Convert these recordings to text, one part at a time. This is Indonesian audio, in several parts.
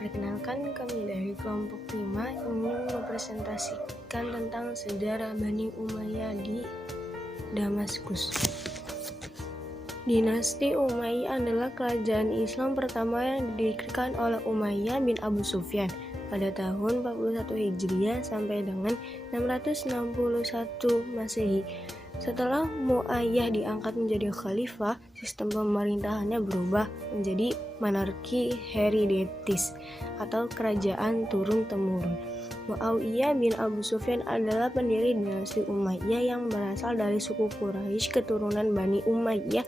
Perkenalkan, kami dari kelompok 5 ingin mempresentasikan tentang sejarah Bani Umayyah di Damaskus. Dinasti Umayyah adalah kerajaan Islam pertama yang didirikan oleh Umayyah bin Abu Sufyan pada tahun 41 Hijriah sampai dengan 661 Masehi. Setelah Mu'ayyah diangkat menjadi khalifah, sistem pemerintahannya berubah menjadi monarki hereditaris atau kerajaan turun-temurun. Muawiyah bin Abu Sufyan adalah pendiri dinasti Umayyah yang berasal dari suku Quraisy keturunan Bani Umayyah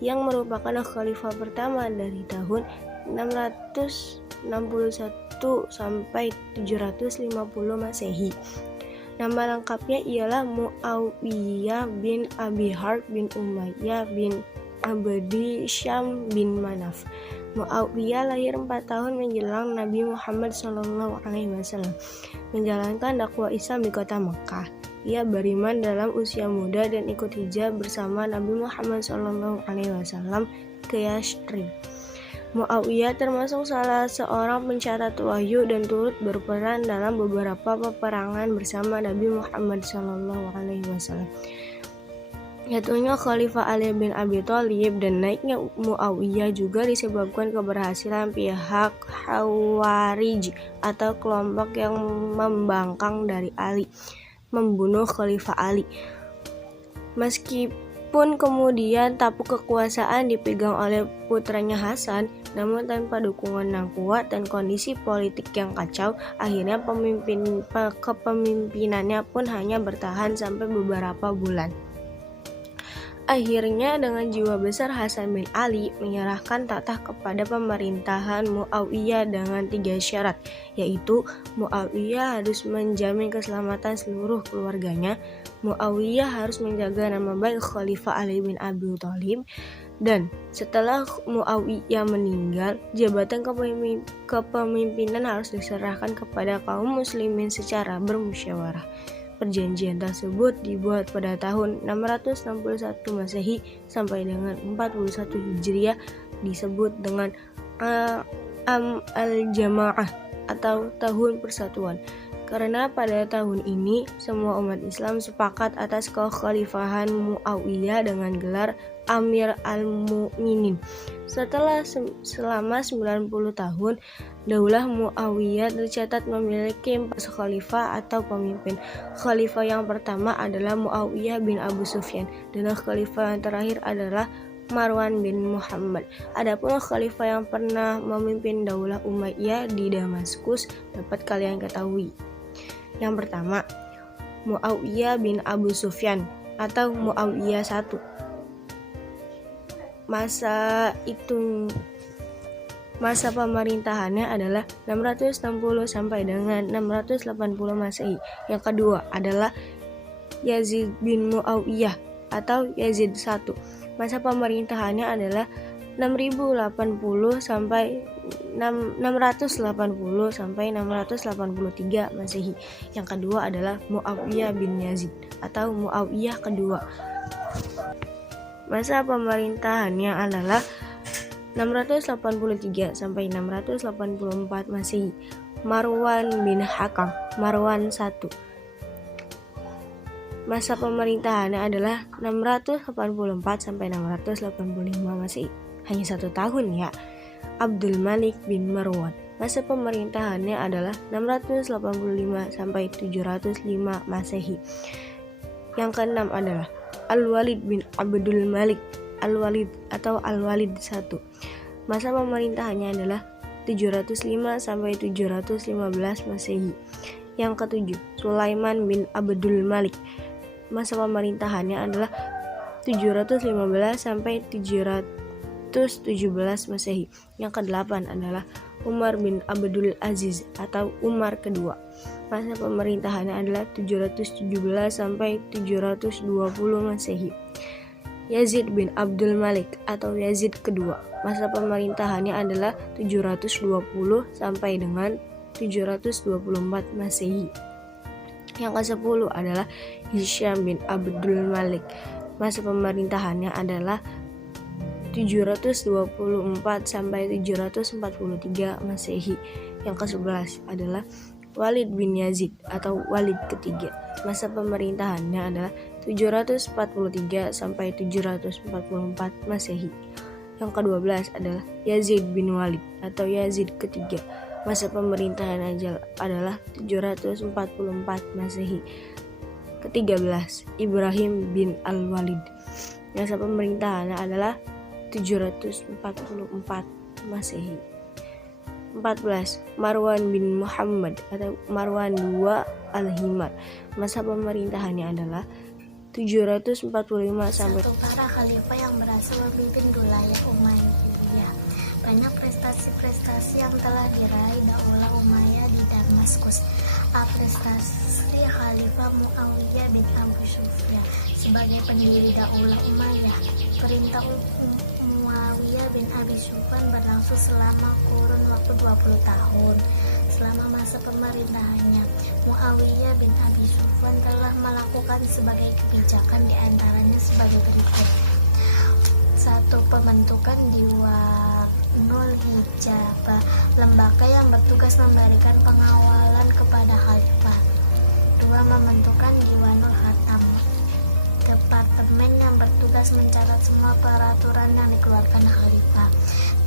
yang merupakan khalifah pertama dari tahun 661 sampai 750 Masehi. Nama lengkapnya ialah Muawiyah bin Abi Harb bin Umayyah bin Abdi Syam bin Manaf. Muawiyah lahir 4 tahun menjelang Nabi Muhammad SAW, menjalankan dakwah Islam di kota Mekah. Ia beriman dalam usia muda dan ikut hijrah bersama Nabi Muhammad SAW ke Yasrib. Muawiyah termasuk salah seorang pencatat wahyu dan turut berperan dalam beberapa peperangan bersama Nabi Muhammad SAW. Jatuhnya Khalifah Ali bin Abi Thalib dan naiknya Muawiyah juga disebabkan keberhasilan pihak Khawarij atau kelompok yang membangkang dari Ali membunuh Khalifah Ali. Meskipun kemudian tampuk kekuasaan dipegang oleh putranya Hasan, namun tanpa dukungan yang kuat dan kondisi politik yang kacau, akhirnya kepemimpinannya pun hanya bertahan sampai beberapa bulan. Akhirnya dengan jiwa besar Hasan bin Ali menyerahkan tatah kepada pemerintahan Muawiyah dengan 3 syarat, yaitu Muawiyah harus menjamin keselamatan seluruh keluarganya, Muawiyah harus menjaga nama baik Khalifah Ali bin Abi Thalib, dan setelah Muawiyah meninggal, jabatan kepemimpinan harus diserahkan kepada kaum muslimin secara bermusyawarah. Perjanjian tersebut dibuat pada tahun 661 Masehi sampai dengan 41 Hijriah, disebut dengan Al-Jamaah atau Tahun Persatuan. Karena pada tahun ini semua umat Islam sepakat atas kekhalifahan Muawiyah dengan gelar Amir al-Mu'minin. Selama 90 tahun, Daulah Muawiyah tercatat memiliki 4 khalifah atau pemimpin. Khalifah yang pertama adalah Muawiyah bin Abu Sufyan, dan khalifah yang terakhir adalah Marwan bin Muhammad. Adapun khalifah yang pernah memimpin Daulah Umayyah di Damaskus dapat kalian ketahui. Yang pertama, Muawiyah bin Abu Sufyan atau Muawiyah I. Masa pemerintahannya adalah 660 sampai dengan 680 Masehi. Yang kedua adalah Yazid bin Muawiyah atau Yazid I. Masa pemerintahannya adalah 680 sampai 683 Masehi. Yang kedua adalah Muawiyah bin Yazid atau Muawiyah kedua. Masa pemerintahannya adalah 683 sampai 684 Masehi. Marwan bin Hakam, Marwan I. Masa pemerintahannya adalah 684 sampai 685 Masehi. Hanya 1 tahun ya. Abdul Malik bin Marwan. Masa pemerintahannya adalah 685 sampai 705 Masehi. Yang keenam adalah Al-Walid bin Abdul Malik, Al-Walid atau Al-Walid I. Masa pemerintahannya adalah 705 sampai 715 Masehi. Yang ketujuh, Sulaiman bin Abdul Malik. Masa pemerintahannya adalah 715 sampai 717 Masehi. Yang kedelapan adalah Umar bin Abdul Aziz atau Umar kedua. Masa pemerintahannya adalah 717 sampai 720 Masehi. Yazid bin Abdul Malik atau Yazid kedua. Masa pemerintahannya adalah 720 sampai dengan 724 Masehi. Yang ke-10 adalah Hisham bin Abdul Malik. Masa pemerintahannya adalah 724 sampai 743 Masehi. Yang ke-11 adalah Walid bin Yazid atau Walid ketiga. Masa pemerintahannya adalah 743 sampai 744 Masehi. Yang ke-12 adalah Yazid bin Walid atau Yazid ketiga. Masa pemerintahan adalah 744 Masehi. Ke-13 Ibrahim bin Al-Walid. Masa pemerintahannya adalah 744 Masehi. 14 Marwan bin Muhammad atau Marwan II Al-Himar. Masa pemerintahannya adalah 745 sampai para khalifah yang berhasil memimpin wilayah Umayyah. Banyak prestasi-prestasi yang telah diraih Daulah Umayyah di Damaskus. Prestasi Khalifah Muawiyah bin Abu Sufyan sebagai pendiri Daulah Umayyah. Perintah Muawiyah bin Abi Sufyan berlangsung selama kurun waktu 20 tahun. Selama masa pemerintahannya, Muawiyah bin Abi Sufyan telah melakukan sebagai kebijakan, diantaranya sebagai berikut. 1. Pembentukan Diwanul Hijabah, lembaga yang bertugas memberikan pengawalan kepada khalifah. 2. Membentukan Diwanul Hatam, departemen yang bertugas mencatat semua peraturan yang dikeluarkan khalifah.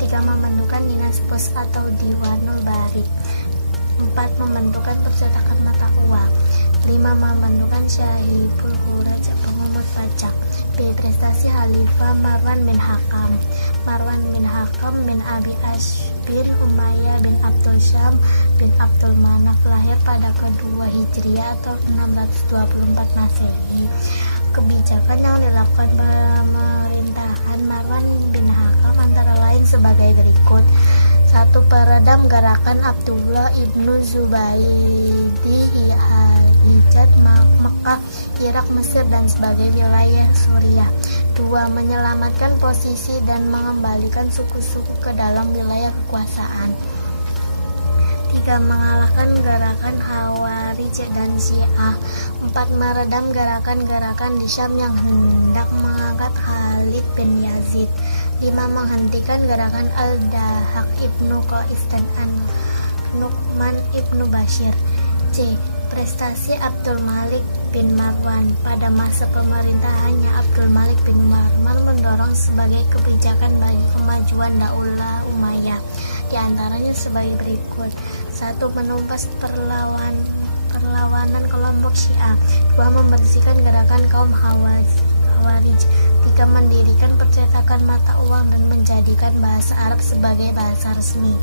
3. Membentukan Dinas Pos atau Diwanul Barik. 4. Membentukan percetakan mata uang. 5. Membentukan Syahibul Huraj, pengumpul pajak. B. Prestasi Khalifah Marwan bin Hakam. Marwan bin Hakam bin Abi Ashbir Umayyah bin Abdul Syam bin Abdul Manaf, lahir pada kedua Hijriah atau 624 Masehi. Kebijakan yang dilakukan pemerintahan Marwan bin Hakam antara lain sebagai berikut. 1. Peredam gerakan Abdullah ibnu Zubaidi Hijaz Mekah, Irak, Mesir, dan sebagai wilayah Suriah. 2. Menyelamatkan posisi dan mengembalikan suku-suku ke dalam wilayah kekuasaan. 3. Mengalahkan gerakan Khawarij dan Syiah. 4. Meredam gerakan-gerakan di Syam yang hendak mengangkat Khalid bin Yazid. 5. Menghentikan gerakan Al-Dahaq ibnu Qais dan Nu'man ibnu Bashir. C. Prestasi Abdul Malik bin Marwan. Pada masa pemerintahannya, Abdul Malik bin Marwan mendorong sebagai kebijakan bagi kemajuan Daulah Umayyah. Di antaranya sebagai berikut. 1. Menumpas perlawanan kelompok Syiah. 2. Membersihkan gerakan kaum Khawarij. 3. Mendirikan percetakan mata uang dan menjadikan bahasa Arab sebagai bahasa resmi.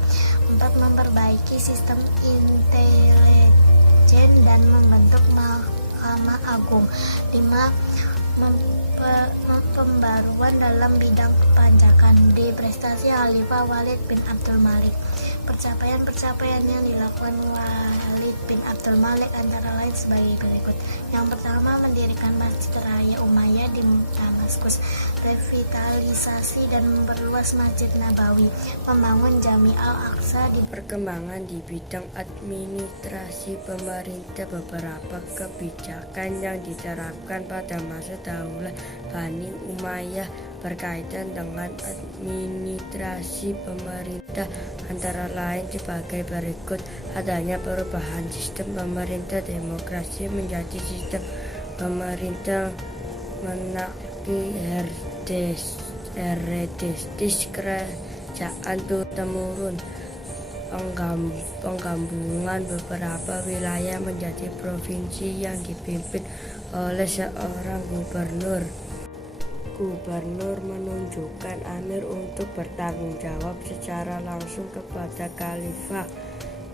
4. Memperbaiki sistem intelijen dan membentuk Mahkamah Agung. 5. Pembaruan dalam bidang perpajakan. D. Prestasi Khalifah Walid bin Abdul Malik. Pencapaian-pencapaian yang dilakukan Walid bin Abdul Malik antara lain sebagai berikut. Yang pertama, mendirikan Masjid Raya Umayyah di Damaskus, revitalisasi dan memperluas Masjid Nabawi, membangun Jami Al-Aqsa. Perkembangan di bidang administrasi pemerintah. Beberapa kebijakan yang diterapkan pada masa Daulah Bani Umayyah berkaitan dengan administrasi pemerintah, antara lain sebagai berikut. Adanya perubahan sistem pemerintah demokrasi menjadi sistem pemerintah monarki hereditaris, kerajaan turun-temurun, penggabungan beberapa wilayah menjadi provinsi yang dipimpin oleh seorang gubernur. Gubernur menunjukkan amir untuk bertanggung jawab secara langsung kepada khalifah.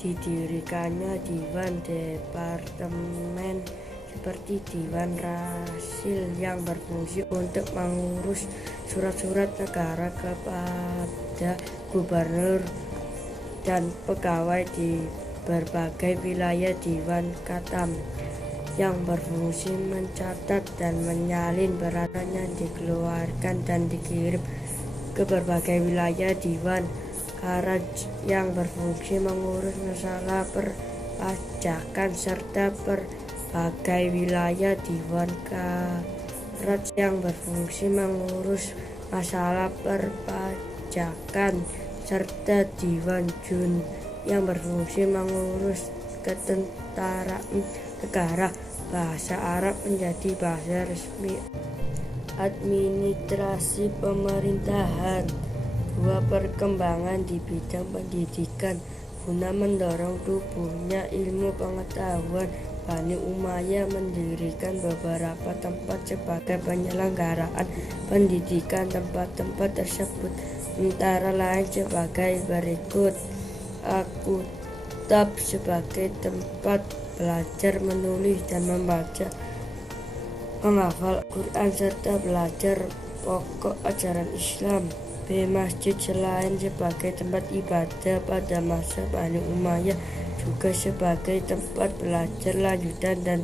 Didirikannya Diwan Departemen seperti Diwan Rasil yang berfungsi untuk mengurus surat-surat negara kepada gubernur dan pegawai di berbagai wilayah. Diwan Katam yang berfungsi mencatat dan menyalin peraturan yang dikeluarkan dan dikirim ke berbagai wilayah. Diwan Karaj yang berfungsi mengurus masalah perpajakan serta berbagai wilayah. Diwan Karaj yang berfungsi mengurus masalah perpajakan serta Diwan yang berfungsi mengurus ketentaraan negara. Bahasa Arab menjadi bahasa resmi administrasi pemerintahan. 2. Perkembangan di bidang pendidikan. Guna mendorong tumbuhnya ilmu pengetahuan, Bani Umayyah mendirikan beberapa tempat sebagai penyelenggaraan pendidikan. Tempat-tempat tersebut antara lain sebagai berikut: Al-Kutab sebagai tempat belajar menulis dan membaca, menghafal Quran serta belajar pokok ajaran Islam. B. Masjid selain sebagai tempat ibadah pada masa Bani Umayyah juga sebagai tempat belajar lanjutan dan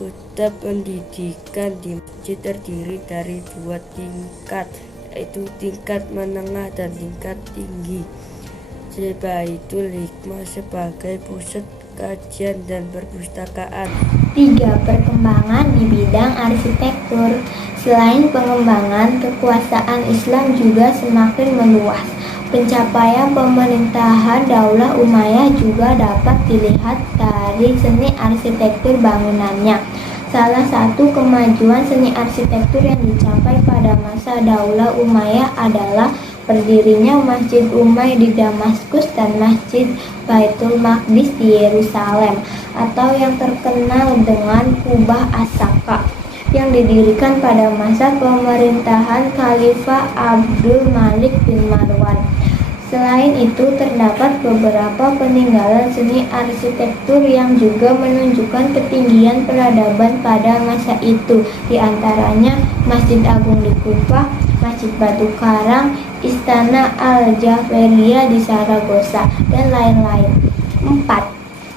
kutab pendidikan. Di masjid terdiri dari 2 tingkat, yaitu tingkat menengah dan tingkat tinggi. C. Baitul Hikmah sebagai pusat kajian dan perpustakaan. 3. Perkembangan di bidang arsitektur. Selain pengembangan, kekuasaan Islam juga semakin meluas. Pencapaian pemerintahan Daulah Umayyah juga dapat dilihat dari seni arsitektur bangunannya. Salah satu kemajuan seni arsitektur yang dicapai pada masa Daulah Umayyah adalah berdirinya Masjid Umayyah di Damaskus dan Masjid Baitul Maqdis di Yerusalem, atau yang terkenal dengan Kubah As-Saka, yang didirikan pada masa pemerintahan Khalifah Abdul Malik bin Marwan. Selain itu, terdapat beberapa peninggalan seni arsitektur yang juga menunjukkan ketinggian peradaban pada masa itu, di antaranya Masjid Agung di Kufah, Masjid Batu Karang, Istana Al-Jaferiyah di Saragossa, dan lain-lain. 4.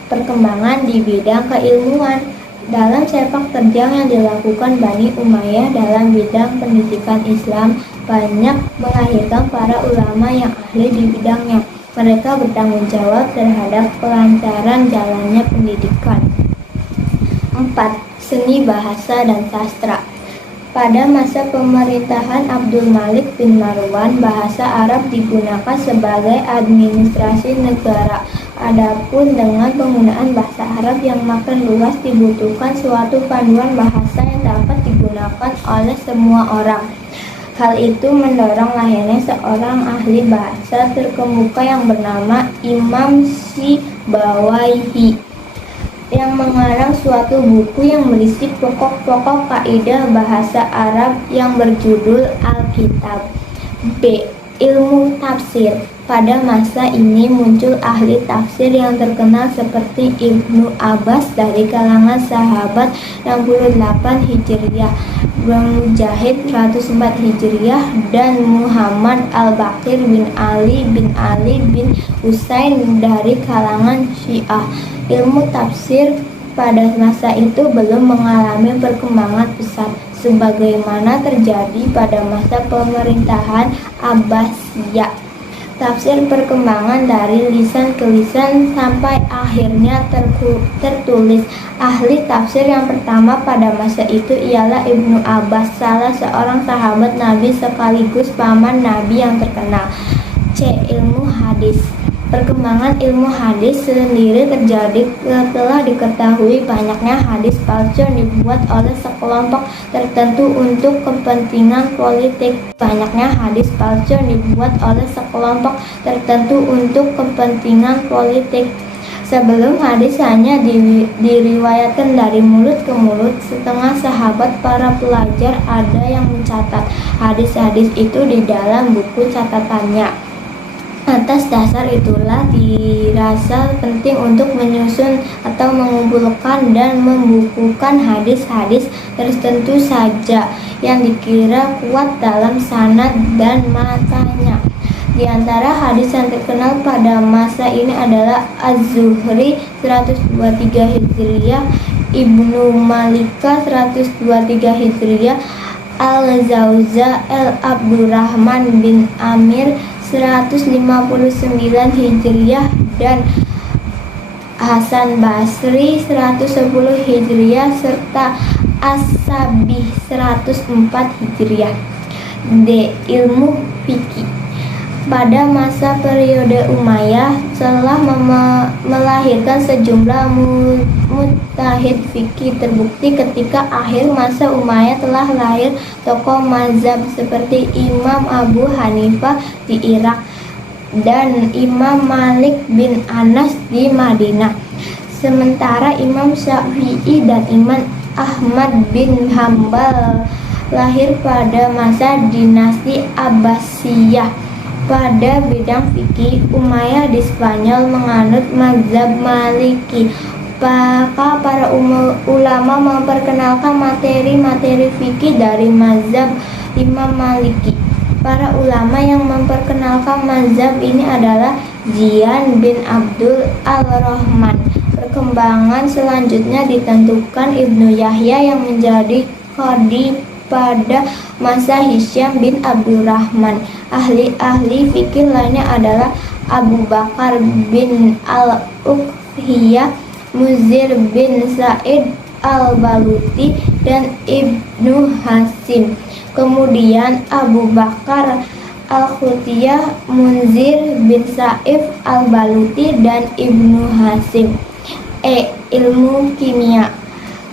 Perkembangan di bidang keilmuan. Dalam sepak terjang yang dilakukan Bani Umayyah dalam bidang pendidikan Islam, banyak melahirkan para ulama yang ahli di bidangnya. Mereka bertanggung jawab terhadap kelancaran jalannya pendidikan. 4. Seni bahasa dan sastra. Pada masa pemerintahan Abdul Malik bin Marwan, bahasa Arab digunakan sebagai administrasi negara. Adapun dengan penggunaan bahasa Arab yang makin luas, dibutuhkan suatu panduan bahasa yang dapat digunakan oleh semua orang. Hal itu mendorong lahirnya seorang ahli bahasa terkemuka yang bernama Imam Sibawayhi, yang mengarang suatu buku yang berisi pokok-pokok kaidah bahasa Arab yang berjudul Alkitab. B. Ilmu tafsir. Pada masa ini muncul ahli tafsir yang terkenal seperti Ibnu Abbas dari kalangan sahabat 68 Hijriah, Mujahid 104 Hijriah, dan Muhammad Al-Baqir bin Ali bin Husain dari kalangan Syiah. Ilmu tafsir pada masa itu belum mengalami perkembangan pesat sebagaimana terjadi pada masa pemerintahan Abbasiyah. Tafsir perkembangan dari lisan ke lisan sampai akhirnya tertulis. Ahli tafsir yang pertama pada masa itu ialah Ibnu Abbas, salah seorang sahabat Nabi sekaligus paman Nabi yang terkenal. C. Ilmu hadis. Perkembangan ilmu hadis sendiri terjadi setelah diketahui banyaknya hadis palsu yang dibuat oleh sekelompok tertentu untuk kepentingan politik. Banyaknya hadis palsu yang dibuat oleh sekelompok tertentu untuk kepentingan politik. Sebelum hadis hanya diriwayatkan dari mulut ke mulut, setengah sahabat para pelajar ada yang mencatat hadis-hadis itu di dalam buku catatannya. Atas dasar itulah dirasa penting untuk menyusun atau mengumpulkan dan membukukan hadis-hadis tertentu saja yang dikira kuat dalam sanad dan matanya. Di antara hadis yang terkenal pada masa ini adalah Az-Zuhri 123 Hijriah, Ibnu Malika 123 Hijriah, Al-Zawza Abdurrahman bin Amir 159 Hijriah, dan Hasan Basri 110 Hijriah, serta As-Sabih 104 Hijriah. D. Ilmu fikih. Pada masa periode Umayyah telah melahirkan sejumlah mujtahid fikih. Terbukti ketika akhir masa Umayyah telah lahir tokoh mazhab seperti Imam Abu Hanifah di Irak dan Imam Malik bin Anas di Madinah. Sementara Imam Syafi'i dan Imam Ahmad bin Hambal lahir pada masa dinasti Abbasiyah. Pada bidang fikih, Umayyah di Spanyol menganut mazhab Maliki. Maka para ulama memperkenalkan materi-materi fikih dari mazhab Imam Maliki. Para ulama yang memperkenalkan mazhab ini adalah Jian bin Abdul Al-Rahman. Perkembangan selanjutnya ditentukan Ibnu Yahya yang menjadi qadhi pada masa Hisyam bin Abdurrahman. Ahli-ahli fikih lainnya adalah Abu Bakar bin Al-Uqhiyah, Muzir bin Sa'id Al-Baluti, dan Ibnu Hasim. Kemudian Abu Bakar Al-Khutiyah, Munzir bin Sa'id Al-Baluti, dan Ibnu Hasim. Ilmu kimia.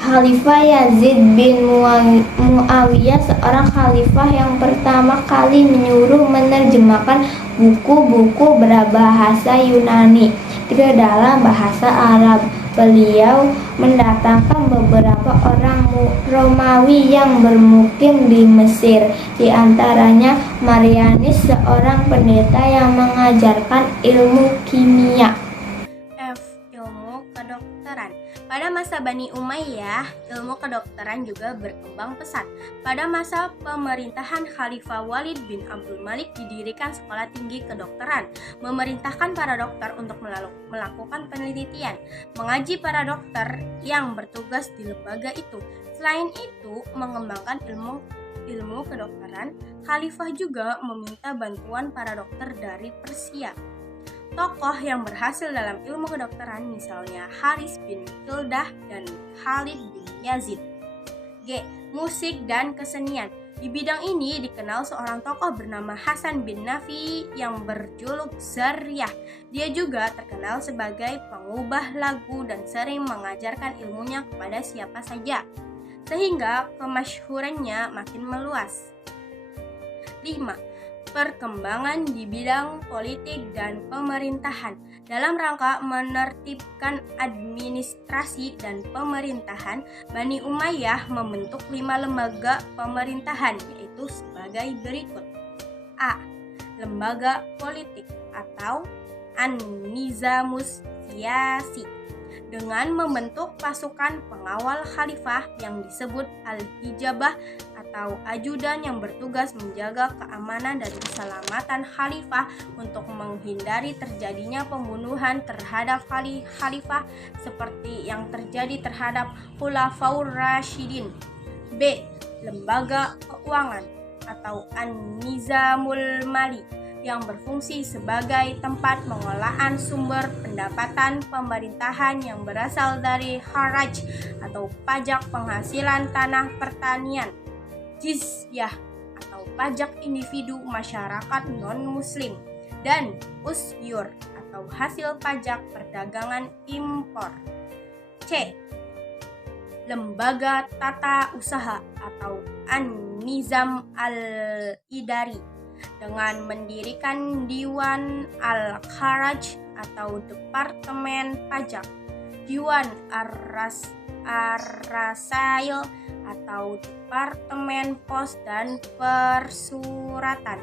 Khalifah Yazid bin Muawiyah, seorang khalifah yang pertama kali menyuruh menerjemahkan buku-buku berbahasa Yunani ke dalam bahasa Arab. Beliau mendatangkan beberapa orang Romawi yang bermukim di Mesir, di antaranya Marianis, seorang pendeta yang mengajarkan ilmu kimia. Ilmu kedokteran. Pada masa Bani Umayyah, ilmu kedokteran juga berkembang pesat. Pada masa pemerintahan Khalifah Walid bin Abdul Malik didirikan sekolah tinggi kedokteran, memerintahkan para dokter untuk melakukan penelitian, mengaji para dokter yang bertugas di lembaga itu. Selain itu, mengembangkan ilmu kedokteran, Khalifah juga meminta bantuan para dokter dari Persia. Tokoh yang berhasil dalam ilmu kedokteran misalnya Haris bin Kildah dan Khalid bin Yazid. G. Musik dan kesenian. Di bidang ini dikenal seorang tokoh bernama Hasan bin Nafi yang berjuluk Zaryah. Dia juga terkenal sebagai pengubah lagu dan sering mengajarkan ilmunya kepada siapa saja, sehingga kemasyhurannya makin meluas. 5. Perkembangan di bidang politik dan pemerintahan. Dalam rangka menertibkan administrasi dan pemerintahan, Bani Umayyah membentuk 5 lembaga pemerintahan, yaitu sebagai berikut. A. Lembaga politik atau An-Nizamus Siyasi, dengan membentuk pasukan pengawal khalifah yang disebut Al-Hijabah atau ajudan yang bertugas menjaga keamanan dan keselamatan khalifah untuk menghindari terjadinya pembunuhan terhadap khalifah seperti yang terjadi terhadap Khulafaur Rasyidin. B. Lembaga keuangan atau An-Nizamul Mali, yang berfungsi sebagai tempat pengolahan sumber pendapatan pemerintahan yang berasal dari haraj atau pajak penghasilan tanah pertanian, jizyah atau pajak individu masyarakat non-muslim, dan usyur atau hasil pajak perdagangan impor. C. Lembaga tata usaha atau An-Nizam al-Idari, dengan mendirikan Diwan Al-Kharaj atau Departemen Pajak, Diwan Ar-Rasail atau Departemen Pos dan Persuratan,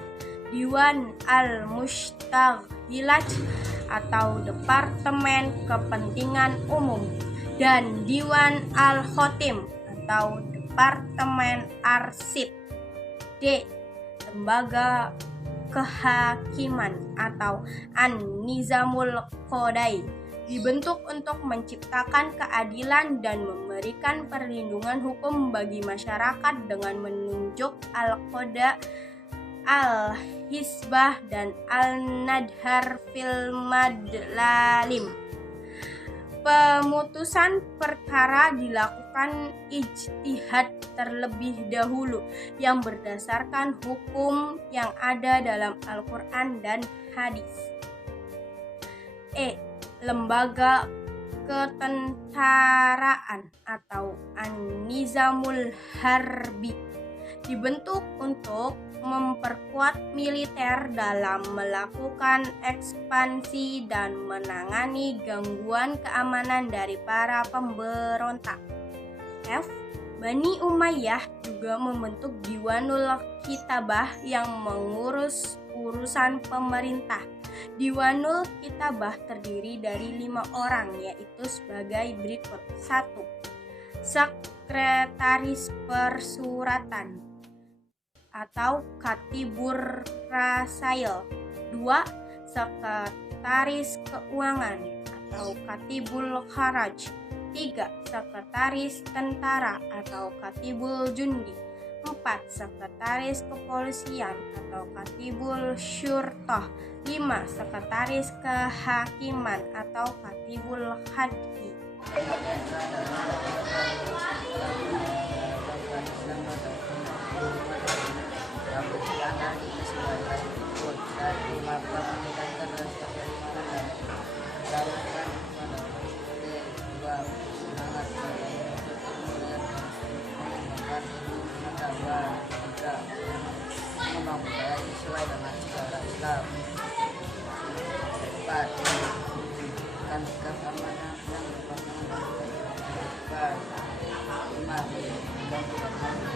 Diwan Al-Mushtaghilat atau Departemen Kepentingan Umum, dan Diwan Al-Khotim atau Departemen Arsip. D. Lembaga kehakiman atau An-Nizamul Qadai, dibentuk untuk menciptakan keadilan dan memberikan perlindungan hukum bagi masyarakat dengan menunjuk Al-Qada, Al-Hisbah, dan Al-Nadhar fil Madlalim. Pemutusan perkara dilakukan melakukan ijtihad terlebih dahulu yang berdasarkan hukum yang ada dalam Al-Quran dan hadis. Lembaga ketentaraan atau An-Nizamul Harbi dibentuk untuk memperkuat militer dalam melakukan ekspansi dan menangani gangguan keamanan dari para pemberontak. Bani Umayyah juga membentuk Diwanul Kitabah yang mengurus urusan pemerintah. Diwanul Kitabah terdiri dari 5 orang, yaitu sebagai berikut. 1. Sekretaris Persuratan atau Katibur Rasail. 2. Sekretaris Keuangan atau Katibul Kharaj. 3. Sekretaris Tentara atau Katibul Jundi. 4. Sekretaris Kepolisian atau Katibul Syurtah. 5. Sekretaris Kehakiman atau Katibul Haddi. Memang budaya sesuai dengan sejarah Islam. 4. Kan keamanan yang berpengaruh. 5.